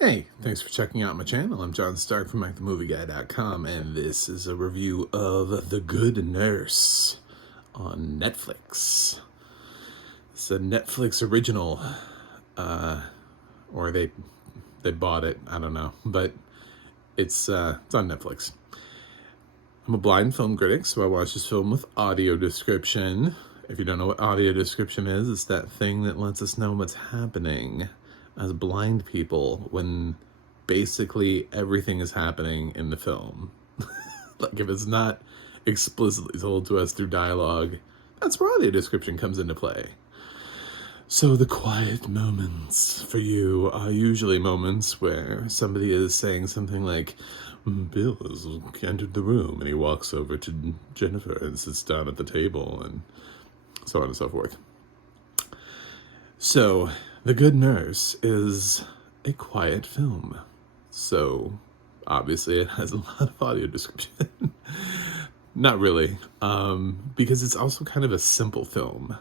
Hey, thanks for checking out my channel. I'm John Stark from MikeTheMovieGuy.com, and this is a review of The Good Nurse on Netflix. It's a Netflix original, or they bought it. I don't know, but it's on Netflix. I'm a blind film critic, so I watch this film with audio description. If you don't know what audio description is, it's that thing that lets us know what's happening as blind people when basically everything is happening in the film. Like if it's not explicitly told to us through dialogue, that's where audio description comes into play. So the quiet moments for you are usually moments where somebody is saying something like, Bill has entered the room, and he walks over to Jennifer and sits down at the table, and so on and so forth. So, The Good Nurse is a quiet film. So, obviously it has a lot of audio description. Not really, because it's also kind of a simple film.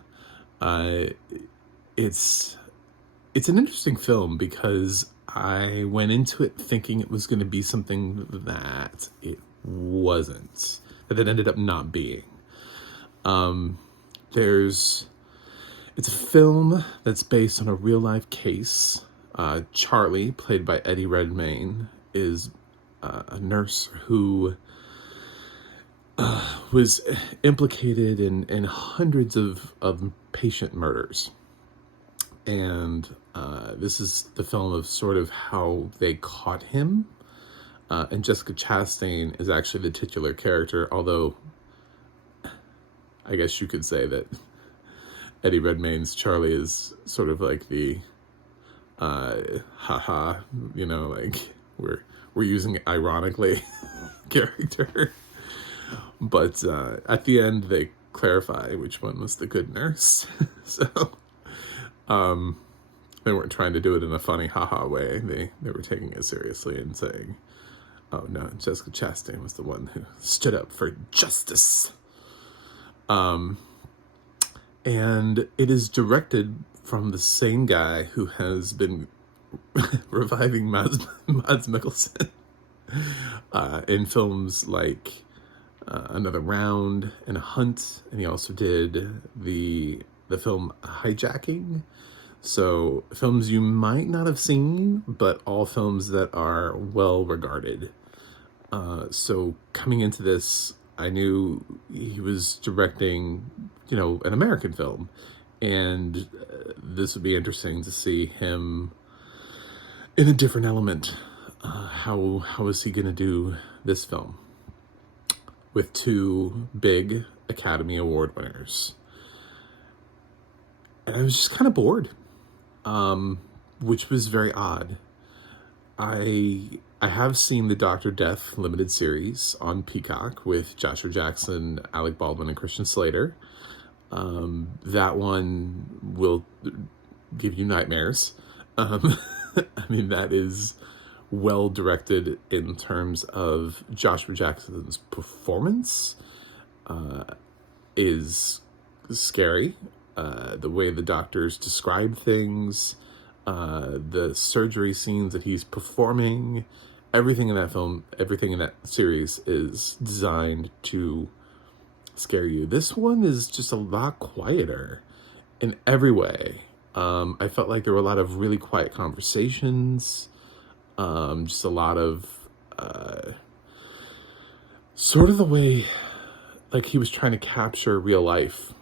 It's an interesting film because I went into it thinking it was going to be something that it wasn't, that it ended up not being. It's a film that's based on a real-life case. Charlie, played by Eddie Redmayne, is a nurse who was implicated in hundreds of patient murders. And this is the film of sort of how they caught him. And Jessica Chastain is actually the titular character, although I guess you could say that Eddie Redmayne's Charlie is sort of like the haha, like we're using it ironically character. But at the end they clarify which one was the good nurse. So they weren't trying to do it in a funny haha way. They were taking it seriously and saying, oh no, Jessica Chastain was the one who stood up for justice. And it is directed from the same guy who has been reviving Mads Mikkelsen in films like Another Round and A Hunt, and he also did the film Hijacking. So films you might not have seen, but all films that are well regarded. So coming into this, I knew he was directing, an American film, and this would be interesting to see him in a different element. How is he going to do this film with two big Academy Award winners? And I was just kind of bored, which was very odd. I have seen the Dr. Death limited series on Peacock with Joshua Jackson, Alec Baldwin, and Christian Slater. That one will give you nightmares. I mean, that is well directed in terms of Joshua Jackson's performance. Is scary. The way the doctors describe things, the surgery scenes that he's performing, everything in that film, everything in that series is designed to scare you. This one is just a lot quieter in every way. I felt like there were a lot of really quiet conversations, just a lot of sort of the way like he was trying to capture real life.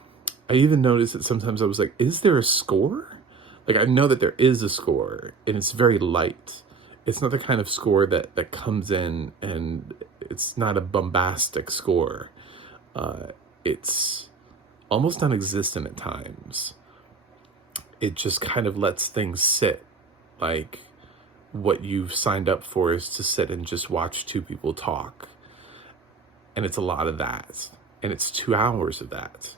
I even noticed that sometimes I was like, is there a score? Like, I know that there is a score, and it's very light. It's not the kind of score that comes in, and it's not a bombastic score. It's almost non-existent at times. It just kind of lets things sit. Like, what you've signed up for is to sit and just watch two people talk. And it's a lot of that. And it's 2 hours of that.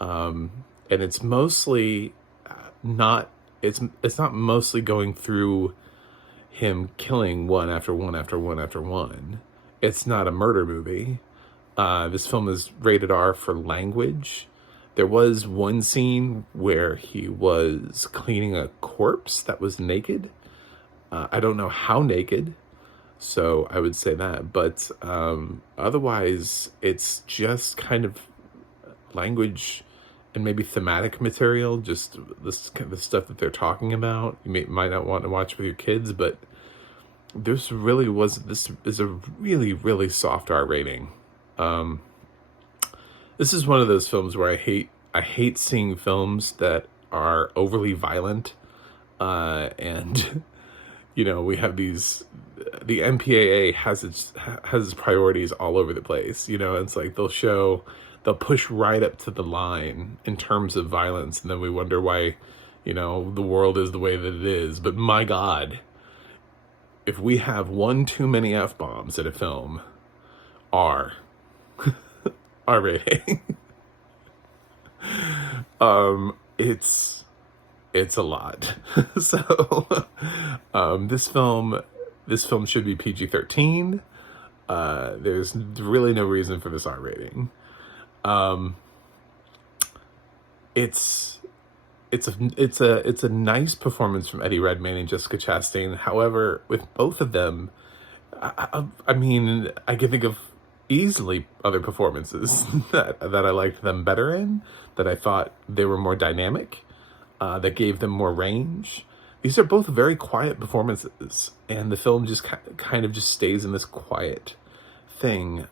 And it's mostly not, it's not mostly going through him killing one after one after one after one. It's not a murder movie. This film is rated R for language. There was one scene where he was cleaning a corpse that was naked. I don't know how naked, so I would say that. But otherwise, it's just kind of language and maybe thematic material, just this kind of stuff that they're talking about. Might not want to watch with your kids, but this is a really, really soft R rating. This is one of those films where I hate seeing films that are overly violent, and we have the MPAA has its priorities all over the place. It's like they'll push right up to the line in terms of violence, and then we wonder why the world is the way that it is. But my God, if we have one too many F-bombs in a film, R rating, it's a lot. So this film should be PG-13. There's really no reason for this R rating. It's a nice performance from Eddie Redmayne and Jessica Chastain. However, with both of them, I mean, I can think of easily other performances that I liked them better in, that I thought they were more dynamic, that gave them more range. These are both very quiet performances, and the film just kind of just stays in this quiet thing,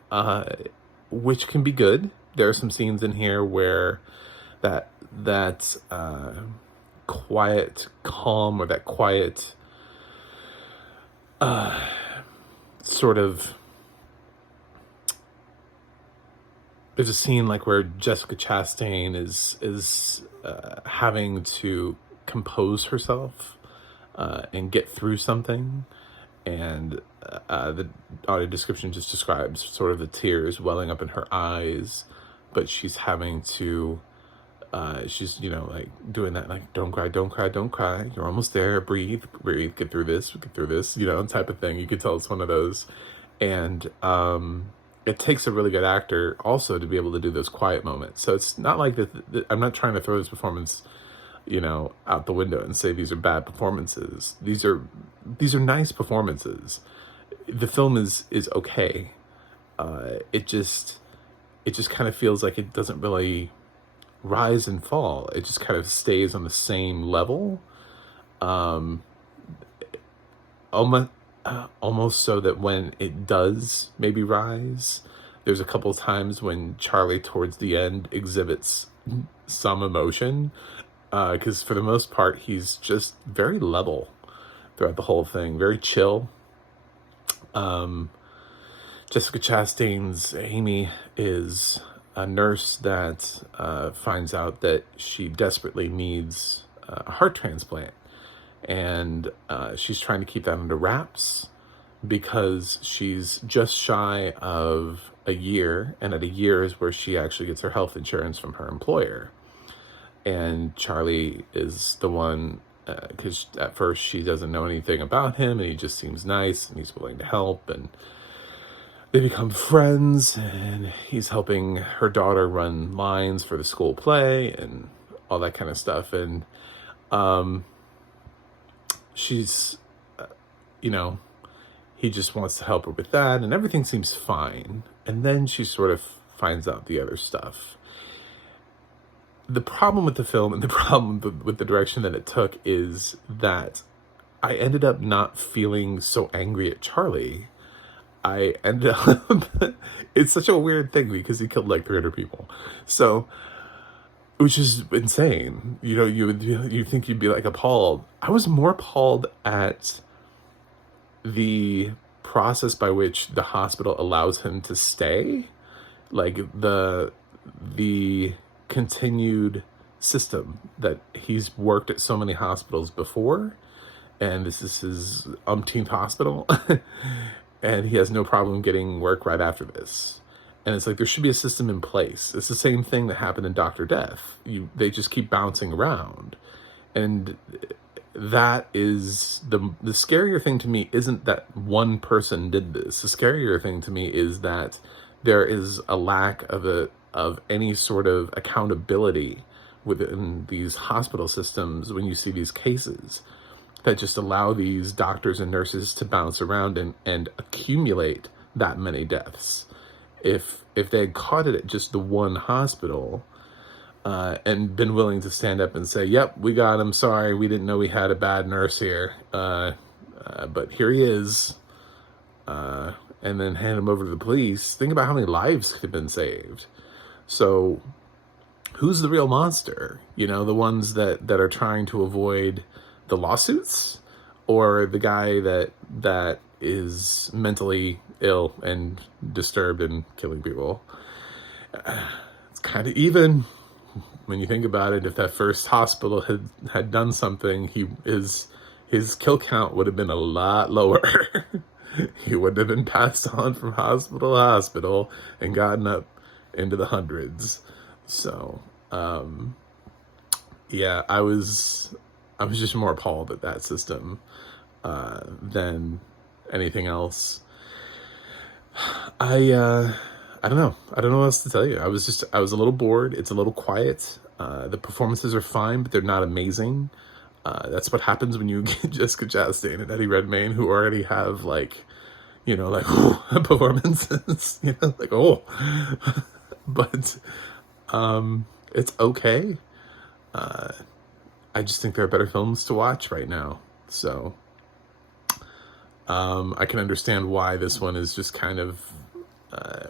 which can be good. There are some scenes in here where that quiet calm, or that quiet sort of, there's a scene like where Jessica Chastain is having to compose herself and get through something, and the audio description just describes sort of the tears welling up in her eyes, but she's having to she's like doing that, like, don't cry, don't cry, don't cry, you're almost there, breathe, get through this, type of thing. You could tell it's one of those. And it takes a really good actor also to be able to do those quiet moments. So it's not like that. I'm not trying to throw this performance out the window and say these are bad performances. These are nice performances. The film is okay. It just kind of feels like it doesn't really rise and fall. It just kind of stays on the same level, almost so that when it does maybe rise, there's a couple of times when Charlie towards the end exhibits some emotion, because for the most part he's just very level throughout the whole thing, very chill. Jessica Chastain's Amy is a nurse that finds out that she desperately needs a heart transplant, and she's trying to keep that under wraps because she's just shy of a year, and at a year is where she actually gets her health insurance from her employer. And Charlie is the one, because at first she doesn't know anything about him, and he just seems nice, and he's willing to help, and they become friends, and he's helping her daughter run lines for the school play and all that kind of stuff. And she's, he just wants to help her with that, and everything seems fine. And then she sort of finds out the other stuff. The problem with the film, and the problem with the direction that it took, is that I ended up not feeling so angry at Charlie. I ended up, it's such a weird thing because he killed like 300 people. So, which is insane. You think you'd be like appalled. I was more appalled at the process by which the hospital allows him to stay. Like the continued system that he's worked at so many hospitals before, and this is his umpteenth hospital. And he has no problem getting work right after this. And it's like, there should be a system in place. It's the same thing that happened in Dr. Death. They just keep bouncing around. And that is the scarier thing to me isn't that one person did this. The scarier thing to me is that there is a lack of any sort of accountability within these hospital systems when you see these cases. that just allow these doctors and nurses to bounce around and accumulate that many deaths. If they had caught it at just the one hospital, and been willing to stand up and say, yep, we got him, sorry, we didn't know we had a bad nurse here, but here he is, and then hand him over to the police, think about how many lives could have been saved. So who's the real monster? You know, the ones that are trying to avoid the lawsuits, or the guy that is mentally ill and disturbed and killing people? It's kind of even when you think about it. If that first hospital had done something, his kill count would have been a lot lower. He wouldn't have been passed on from hospital to hospital and gotten up into the hundreds. So, yeah, I was just more appalled at that system than anything else. I don't know. I don't know what else to tell you. I was a little bored. It's a little quiet. The performances are fine, but they're not amazing. That's what happens when you get Jessica Chastain and Eddie Redmayne, who already have performances, but it's okay. I just think there are better films to watch right now. So I can understand why this one is just kind of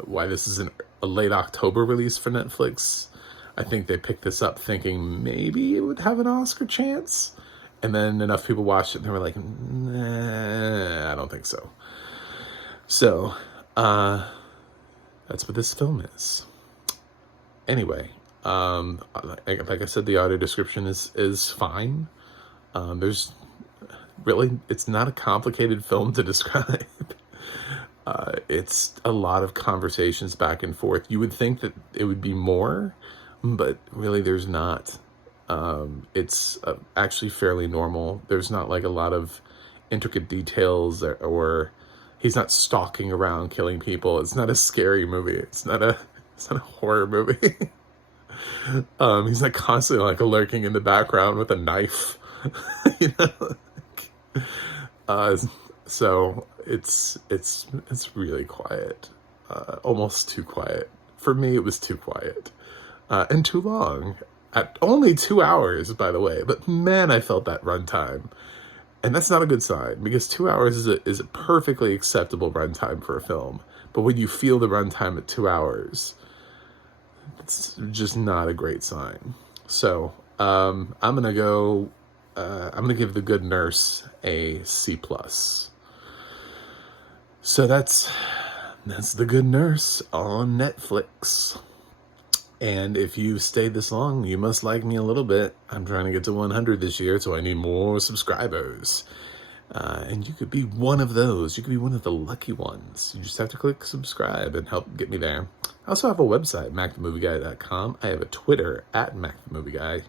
why this is a late October release for Netflix. I think they picked this up thinking maybe it would have an Oscar chance, and then enough people watched it and they were like, nah, I don't think so. So that's what this film is. Anyway, like I said, the audio description is fine. There's really, it's not a complicated film to describe. It's a lot of conversations back and forth. You would think that it would be more, but really there's not. It's actually fairly normal. There's not like a lot of intricate details, or he's not stalking around killing people. It's not a scary movie. It's not a horror movie. He's not constantly like lurking in the background with a knife. So it's really quiet, almost too quiet. For me, it was too quiet, and too long. At only 2 hours, by the way. But man, I felt that runtime, and that's not a good sign, because 2 hours is a perfectly acceptable runtime for a film. But when you feel the runtime at 2 hours, it's just not a great sign. So I'm gonna go. I'm gonna give The Good Nurse a C+. So that's The Good Nurse on Netflix. And if you've stayed this long, you must like me a little bit. I'm trying to get to 100 this year, so I need more subscribers. And you could be one of those. You could be one of the lucky ones. You just have to click subscribe and help get me there. I also have a website, macthemovieguy.com. I have a Twitter, @macthemovieguy.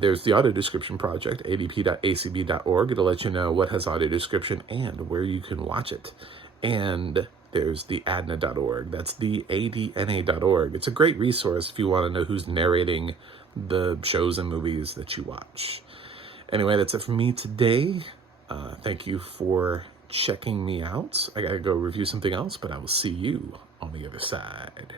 There's the audio description project, adp.acb.org. It'll let you know what has audio description and where you can watch it. And there's the adna.org. That's the adna.org. It's a great resource if you want to know who's narrating the shows and movies that you watch. Anyway, that's it for me today. Thank you for checking me out. I gotta go review something else, but I will see you on the other side.